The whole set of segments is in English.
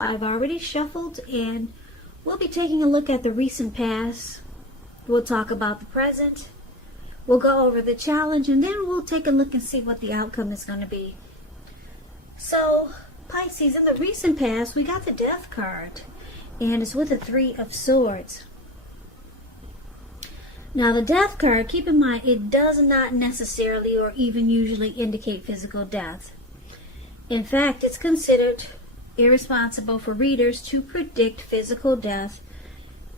I've already shuffled, and we'll be taking a look at the recent past. We'll talk about the present. We'll go over the challenge, and then we'll take a look and see what the outcome is going to be. So, Pisces, in the recent past, we got the Death card, and it's with the Three of Swords. Now, the Death card, keep in mind, it does not necessarily or even usually indicate physical death. In fact, it's considered irresponsible for readers to predict physical death.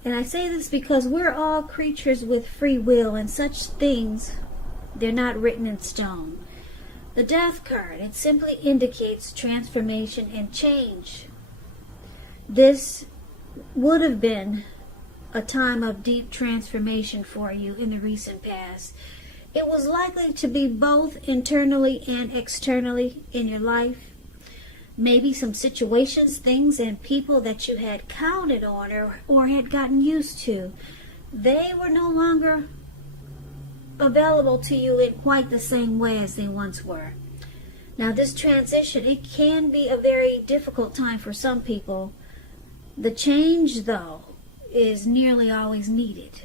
And I say this because we're all creatures with free will, and such things, they're not written in stone. The Death card, it simply indicates transformation and change. This would have been a time of deep transformation for you in the recent past. It was likely to be both internally and externally in your life. Maybe some situations, things, and people that you had counted on or had gotten used to, they were no longer available to you in quite the same way as they once were. Now, this transition, it can be a very difficult time for some people. The change, though, is nearly always needed.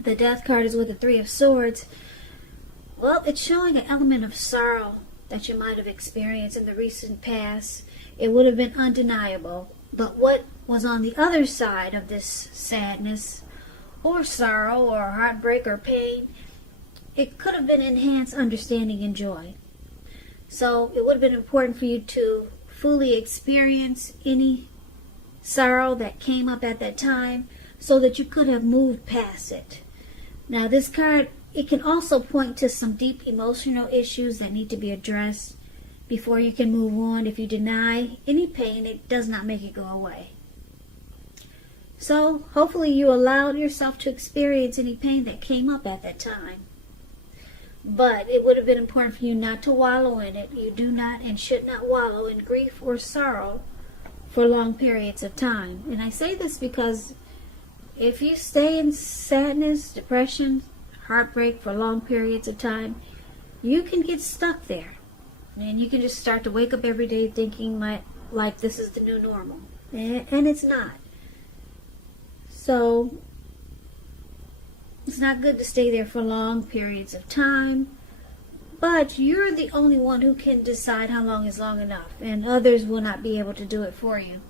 The Death card is with the Three of Swords. Well, it's showing an element of sorrow that you might have experienced in the recent past. It would have been undeniable. But what was on the other side of this sadness or sorrow or heartbreak or pain, it could have been enhanced understanding and joy. So it would have been important for you to fully experience any sorrow that came up at that time so that you could have moved past it. Now, this card, it can also point to some deep emotional issues that need to be addressed before you can move on. If you deny any pain, it does not make it go away. So, hopefully you allowed yourself to experience any pain that came up at that time. But it would have been important for you not to wallow in it. You do not and should not wallow in grief or sorrow for long periods of time. And I say this because if you stay in sadness, depression, heartbreak for long periods of time, you can get stuck there. And you can just start to wake up every day thinking like this is the new normal. And it's not. So, it's not good to stay there for long periods of time. But you're the only one who can decide how long is long enough. And others will not be able to do it for you.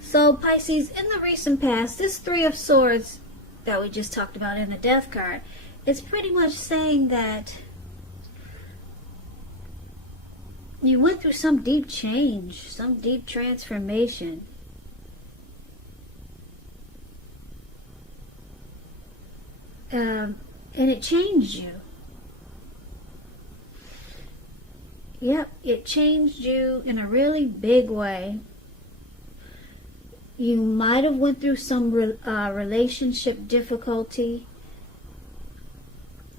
So, Pisces, in the recent past, this Three of Swords that we just talked about in the Death card, it's pretty much saying that you went through some deep change, some deep transformation. And it changed you. Yep, it changed you in a really big way. You might have went through some relationship difficulty,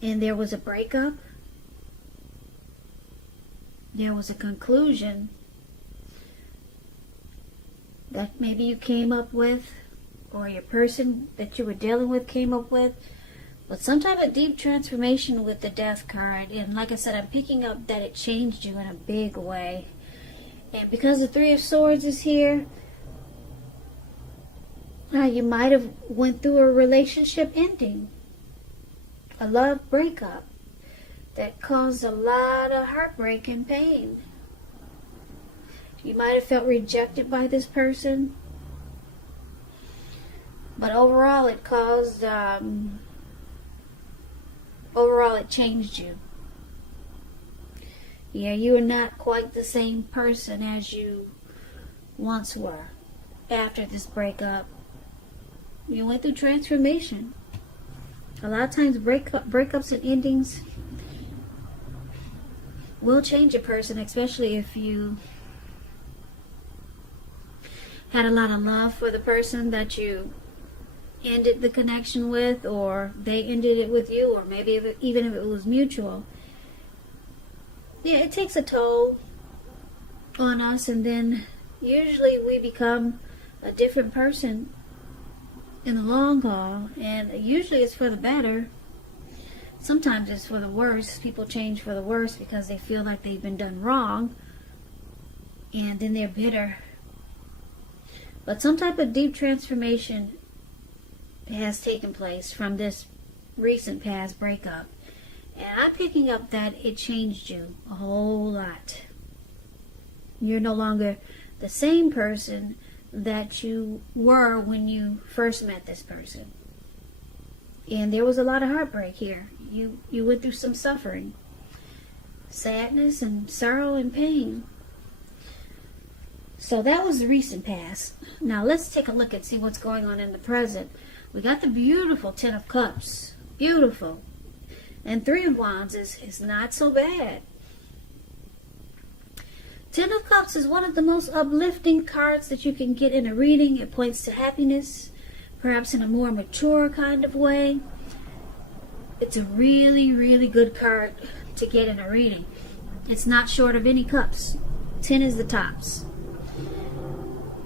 and there was a breakup. There was a conclusion that maybe you came up with, or your person that you were dealing with came up with. But some type of deep transformation with the Death card. And like I said, I'm picking up that it changed you in a big way. And because the Three of Swords is here, you might have went through a relationship ending, a love breakup that caused a lot of heartbreak and pain. You might have felt rejected by this person, but overall it caused, overall it changed you. Yeah, you are not quite the same person as you once were after this breakup. You went through transformation. A lot of times breakups and endings will change a person, especially if you had a lot of love for the person that you ended the connection with, or they ended it with you, or maybe even if it was mutual. Yeah, it takes a toll on us, and then usually we become a different person in the long haul, and usually it's for the better. Sometimes it's for the worse. People change for the worse because they feel like they've been done wrong. and then they're bitter. But some type of deep transformation has taken place from this recent past breakup. And I'm picking up that it changed you a whole lot. You're no longer the same person that you were when you first met this person. And there was a lot of heartbreak here. You went through some suffering, sadness and sorrow and pain. So that was the recent past. Now let's take a look and see what's going on in the present. We got the beautiful Ten of Cups. Beautiful. And Three of Wands is not so bad. Ten of Cups is one of the most uplifting cards that you can get in a reading. It points to happiness, perhaps in a more mature kind of way. It's a really, really good card to get in a reading. It's not short of any cups. 10 is the tops.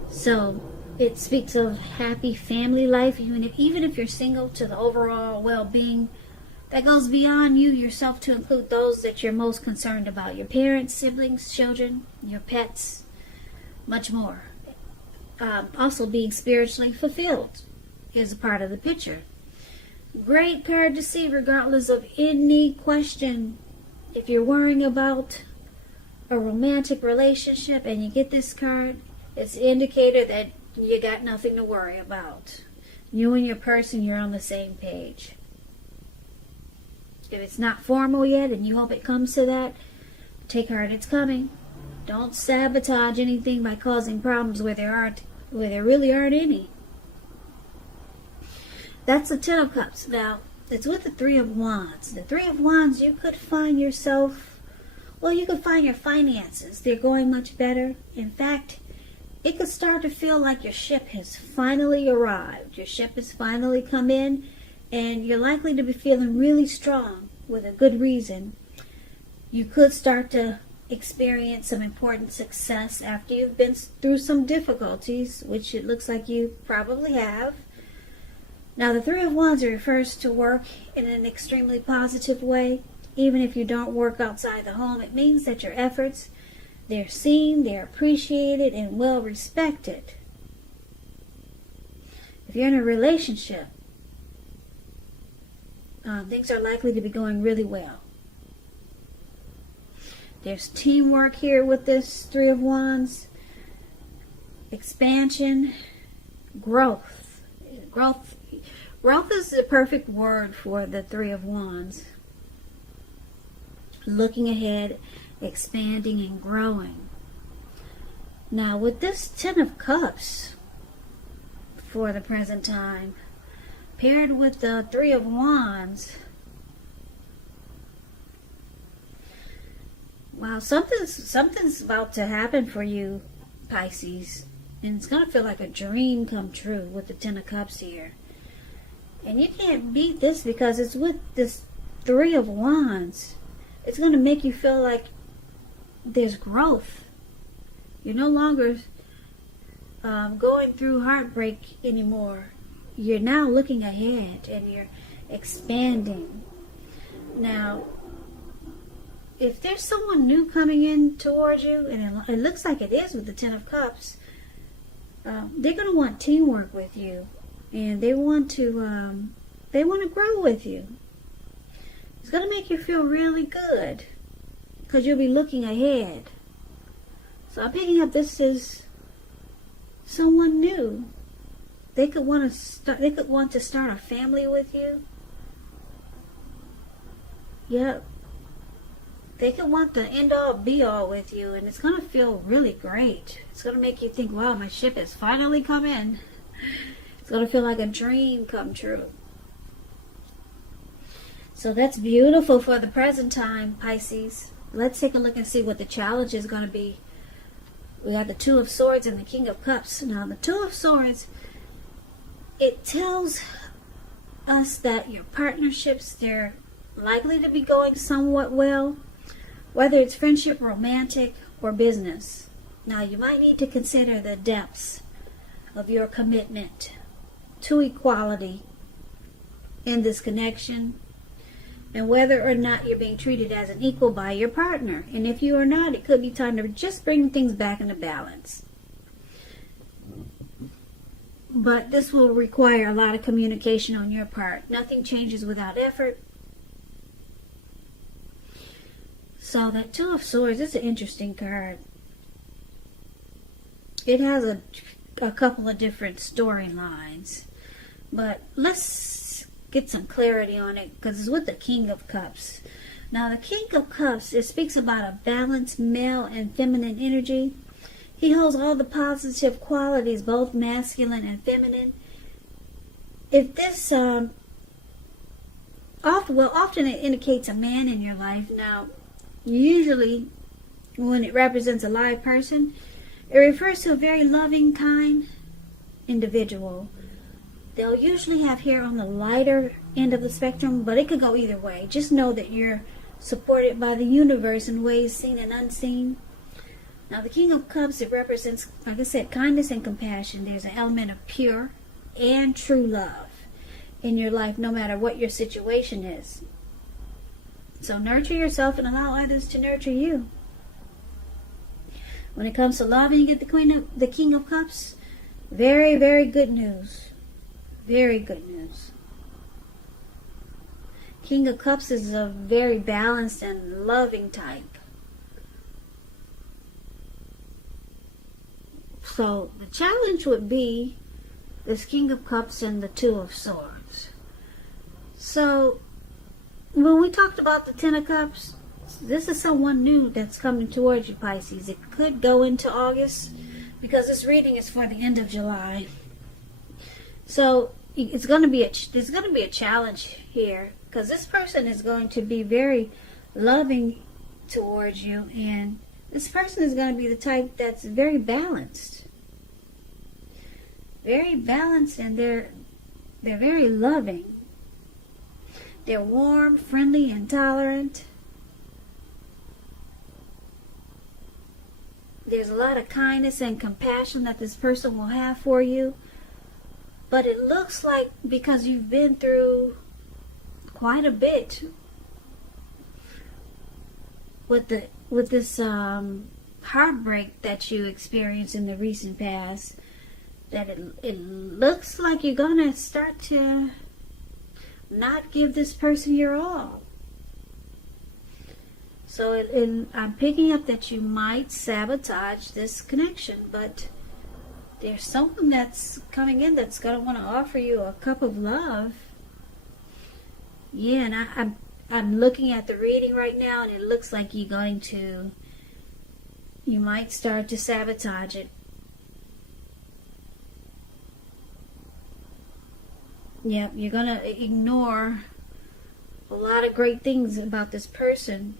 So it speaks of happy family life, even if you're single, to the overall well-being that goes beyond you yourself to include those that you're most concerned about. Your parents, siblings, children, your pets, much more. Also being spiritually fulfilled is a part of the picture. Great card to see regardless of any question. If you're worrying about a romantic relationship and you get this card, it's an indicator that you got nothing to worry about. You and your person, you're on the same page. If it's not formal yet and you hope it comes to that, take heart, it's coming. Don't sabotage anything by causing problems where there really aren't any. That's the Ten of Cups. Now, it's with the Three of Wands. The Three of Wands, you could find yourself, you could find your finances. They're going much better. In fact, it could start to feel like your ship has finally arrived. Your ship has finally come in, and you're likely to be feeling really strong with a good reason. You could start to experience some important success after you've been through some difficulties, which it looks like you probably have. Now, the Three of Wands refers to work in an extremely positive way. Even if you don't work outside the home, it means that your efforts, they're seen, they're appreciated, and well respected. If you're in a relationship, things are likely to be going really well. There's teamwork here with this Three of Wands. Expansion. Growth. Growth is the perfect word for the Three of Wands. Looking ahead, expanding and growing. Now with this Ten of Cups for the present time, paired with the Three of Wands, wow, something's about to happen for you, Pisces. And it's going to feel like a dream come true with the Ten of Cups here. And you can't beat this because it's with this Three of Wands. It's going to make you feel like there's growth. You're no longer going through heartbreak anymore. You're now looking ahead and you're expanding. Now, if there's someone new coming in towards you, and it looks like it is with the Ten of Cups, they're going to want teamwork with you, and they want to grow with you. It's going to make you feel really good because you'll be looking ahead. So I'm picking up this is someone new. They could want to start a family with you. Yep. They could want the end all be all with you, and it's going to feel really great. It's going to make you think, wow, my ship has finally come in. It's going to feel like a dream come true. So that's beautiful for the present time, Pisces. Let's take a look and see what the challenge is going to be. We got the Two of Swords and the King of Cups. Now, the Two of Swords, it tells us that your partnerships, they're likely to be going somewhat well, whether it's friendship, romantic, or business. Now, you might need to consider the depths of your commitment to equality in this connection. and whether or not you're being treated as an equal by your partner. And if you are not, it could be time to just bring things back into balance. But this will require a lot of communication on your part. Nothing changes without effort. So that Two of Swords is an interesting card. It has a couple of different storylines. But let's get some clarity on it, because it's with the King of Cups. Now the King of Cups, it speaks about a balanced male and feminine energy. He holds all the positive qualities, both masculine and feminine. If this, often it indicates a man in your life. Now, usually when it represents a live person, it refers to a very loving, kind individual. They'll usually have hair on the lighter end of the spectrum, but it could go either way. Just know that you're supported by the universe in ways seen and unseen. Now, the King of Cups, it represents, like I said, kindness and compassion. There's an element of pure and true love in your life, no matter what your situation is. So nurture yourself and allow others to nurture you. When it comes to love and you get the King of Cups, very, very good news. Very good news. King of Cups is a very balanced and loving type. So the challenge would be this King of Cups and the Two of Swords. So when we talked about the Ten of Cups, this is someone new that's coming towards you, Pisces. It could go into August because this reading is for the end of July. So there's going to be a challenge here, because this person is going to be very loving towards you, and this person is going to be the type that's very balanced. Very balanced, and they're very loving. They're warm, friendly, and tolerant. There's a lot of kindness and compassion that this person will have for you. But it looks like, because you've been through quite a bit with this heartbreak that you experienced in the recent past, that it looks like you're gonna start to not give this person your all. So I'm picking up that you might sabotage this connection, but there's someone that's coming in that's going to want to offer you a cup of love. Yeah, and I'm looking at the reading right now, and it looks like you might start to sabotage it. Yep, you're going to ignore a lot of great things about this person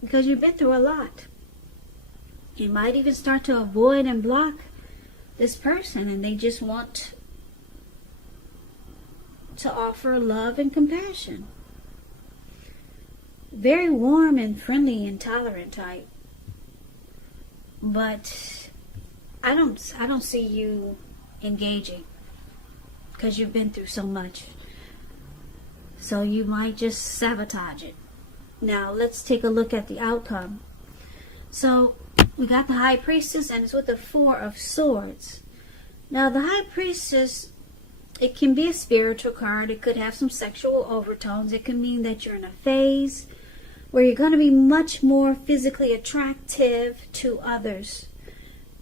because you've been through a lot. You might even start to avoid and block this person, and they just want to offer love and compassion. Very warm and friendly and tolerant type. But I don't see you engaging because you've been through so much. So you might just sabotage it. Now let's take a look at the outcome. So we got the High Priestess, and it's with the Four of Swords. Now the High Priestess, it can be a spiritual card. It could have some sexual overtones. It can mean that you're in a phase where you're going to be much more physically attractive to others.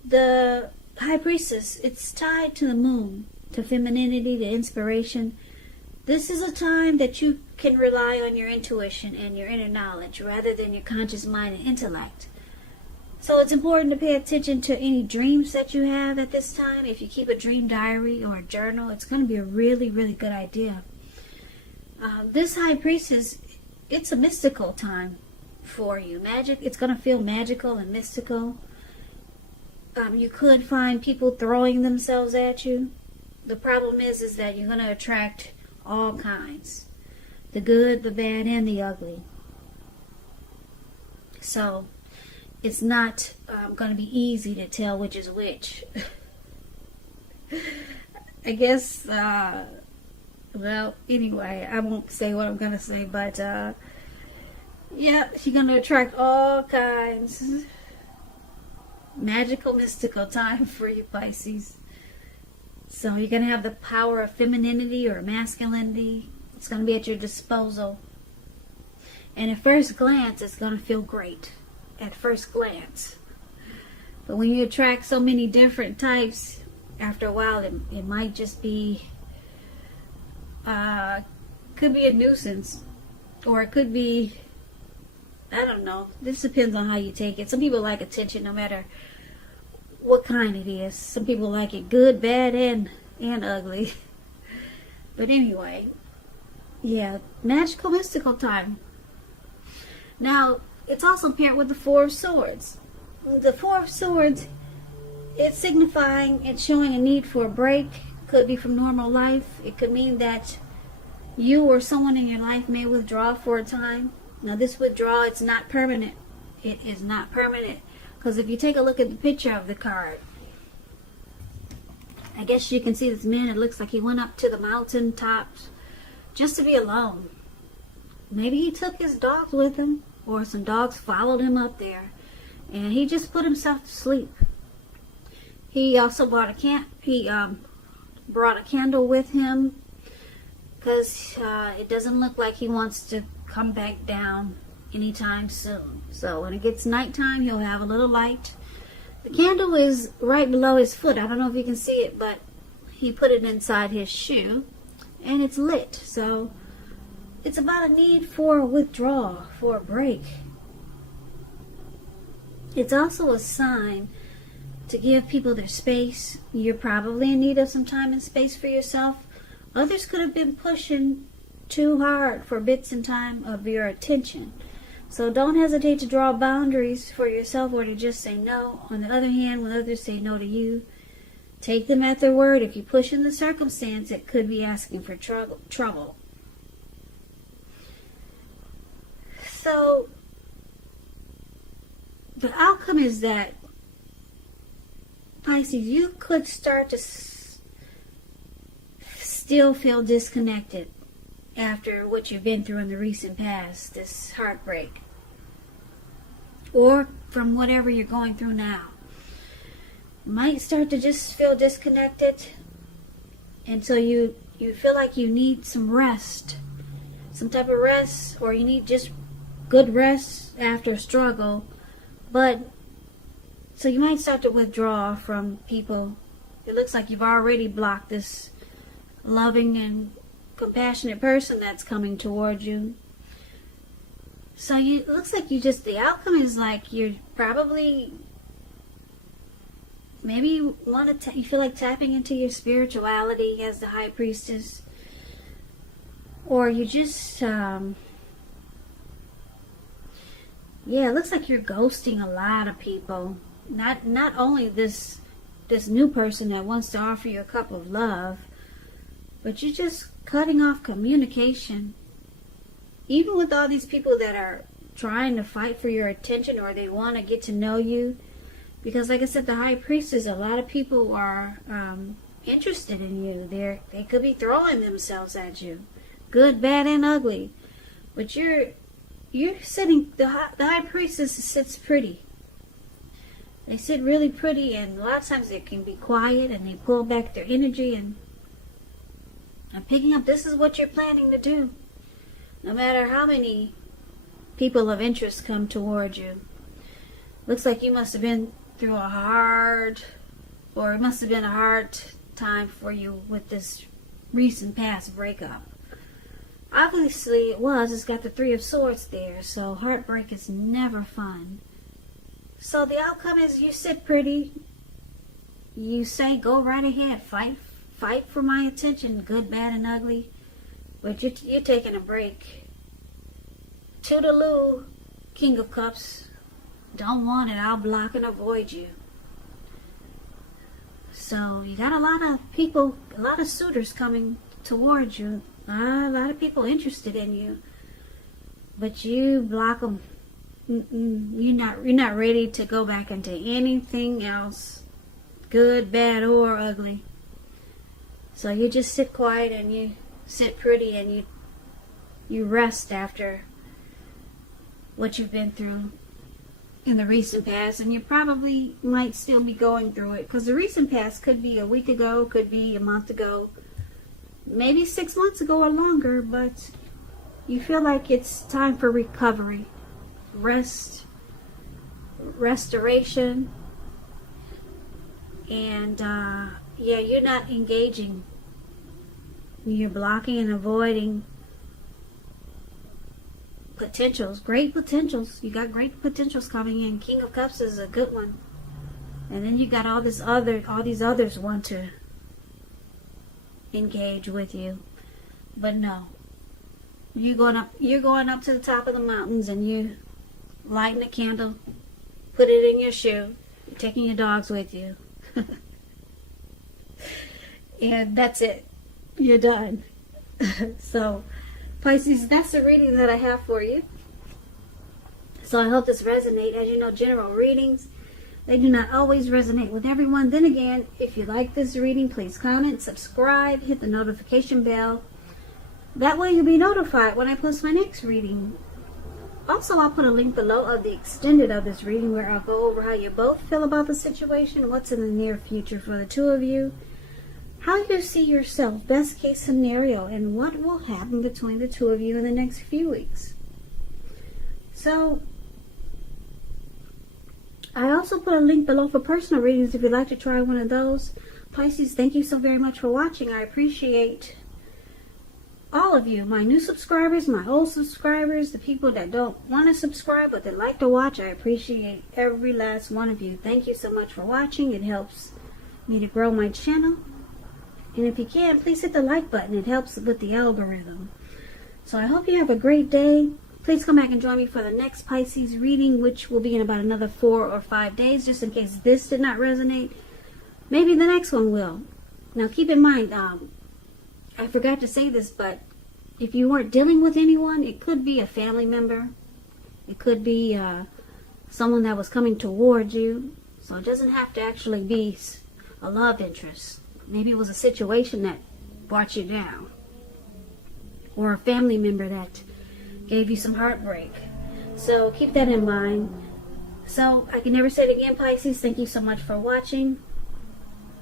The High Priestess, it's tied to the moon, to femininity, to inspiration. This is a time that you can rely on your intuition and your inner knowledge rather than your conscious mind and intellect. So it's important to pay attention to any dreams that you have at this time. If you keep a dream diary or a journal, it's going to be a really, really good idea. This High Priestess, it's a mystical time for you. It's going to feel magical and mystical. You could find people throwing themselves at you. The problem is that you're going to attract all kinds. The good, the bad, and the ugly. So it's not going to be easy to tell which is which. I guess Well, anyway, I won't say what I'm going to say, but yeah, she's going to attract all kinds. Magical, mystical time for you, Pisces. So you're going to have the power of femininity or masculinity. It's going to be at your disposal. And at first glance, it's going to feel great. At first glance. But when you attract so many different types, after a while, it might just be, could be a nuisance. Or it could be, I don't know. This depends on how you take it. Some people like attention no matter what kind it is. Some people like it good, bad, and ugly. But anyway, yeah, magical, mystical time. Now, it's also paired with the Four of Swords. The Four of Swords, it's signifying, it's showing a need for a break. Could be from normal life. It could mean that you or someone in your life may withdraw for a time. Now, this withdrawal, it's not permanent. It is not permanent. Because if you take a look at the picture of the card, I guess you can see this man. It looks like he went up to the mountain tops just to be alone. Maybe he took his dogs with him, or some dogs followed him up there, and he just put himself to sleep. He also brought a candle with him, because it doesn't look like he wants to come back down anytime soon. So when it gets nighttime, he'll have a little light. The candle is right below his foot. I don't know if you can see it, but he put it inside his shoe, and it's lit. So it's about a need for a withdrawal, for a break. It's also a sign to give people their space. You're probably in need of some time and space for yourself. Others could have been pushing too hard for bits and time of your attention. So don't hesitate to draw boundaries for yourself or to just say no. On the other hand, when others say no to you, take them at their word. If you push in the circumstance, it could be asking for trouble. So the outcome is that, Pisces, you could start to still feel disconnected after what you've been through in the recent past, this heartbreak, or from whatever you're going through now. You might start to just feel disconnected, and so you feel like you need some rest, some type of rest, or you need just good rest after a struggle. But so you might start to withdraw from people. It looks like you've already blocked this loving and compassionate person that's coming towards you. So it looks like the outcome is like you're probably, maybe you feel like tapping into your spirituality as the High Priestess, or you just, it looks like you're ghosting a lot of people. Not only this new person that wants to offer you a cup of love, but you're just cutting off communication. Even with all these people that are trying to fight for your attention, or they want to get to know you. Because like I said, the High Priestess, a lot of people are interested in you. They could be throwing themselves at you. Good, bad, and ugly. But you're sitting, the High Priestess sits pretty. They sit really pretty, and a lot of times they can be quiet, and they pull back their energy, and I'm picking up, this is what you're planning to do. No matter how many people of interest come toward you. Looks like you must have been through it must have been a hard time for you with this recent past breakup. Obviously it was. It's got the Three of Swords there, so heartbreak is never fun. So the outcome is you sit pretty. You say, go right ahead, fight for my attention, good, bad, and ugly. But you're taking a break. Toodaloo, King of Cups. Don't want it. I'll block and avoid you. So you got a lot of people, a lot of suitors coming towards you. A lot of people interested in you. But you block them. You're not ready to go back into anything else, good, bad, or ugly. So you just sit quiet and sit pretty and you rest after what you've been through in the recent past, and you probably might still be going through it, because the recent past could be a week ago, could be a month ago, maybe 6 months ago or longer, but you feel like it's time for recovery, restoration, and yeah, you're not engaging. You're blocking and avoiding potentials, great potentials. You got great potentials coming in. King of Cups is a good one, and then you got all these others want to engage with you, but no. You're going up to the top of the mountains, and you lighting a candle, put it in your shoe, you're taking your dogs with you, and that's it. You're done. So, Pisces, that's the reading that I have for you. So I hope this resonates. As you know, general readings, they do not always resonate with everyone. Then again, if you like this reading, please comment, subscribe, hit the notification bell. That way you'll be notified when I post my next reading. Also, I'll put a link below of the extended of this reading, where I'll go over how you both feel about the situation, what's in the near future for the two of you, how you see yourself, best case scenario, and what will happen between the two of you in the next few weeks. So, I also put a link below for personal readings if you'd like to try one of those. Pisces, thank you so very much for watching. I appreciate all of you, my new subscribers, my old subscribers, the people that don't want to subscribe but that like to watch. I appreciate every last one of you. Thank you so much for watching. It helps me to grow my channel. And if you can, please hit the like button. It helps with the algorithm. So I hope you have a great day. Please come back and join me for the next Pisces reading, which will be in about another 4 or 5 days, just in case this did not resonate. Maybe the next one will. Now keep in mind, I forgot to say this, but if you weren't dealing with anyone, it could be a family member. It could be someone that was coming towards you. So it doesn't have to actually be a love interest. Maybe it was a situation that brought you down, or a family member that gave you some heartbreak. So keep that in mind. So I can never say it again, Pisces. Thank you so much for watching.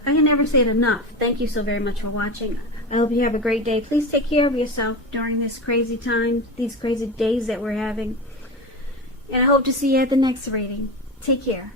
I can never say it enough. Thank you so very much for watching. I hope you have a great day. Please take care of yourself during this crazy time, these crazy days that we're having. And I hope to see you at the next reading. Take care.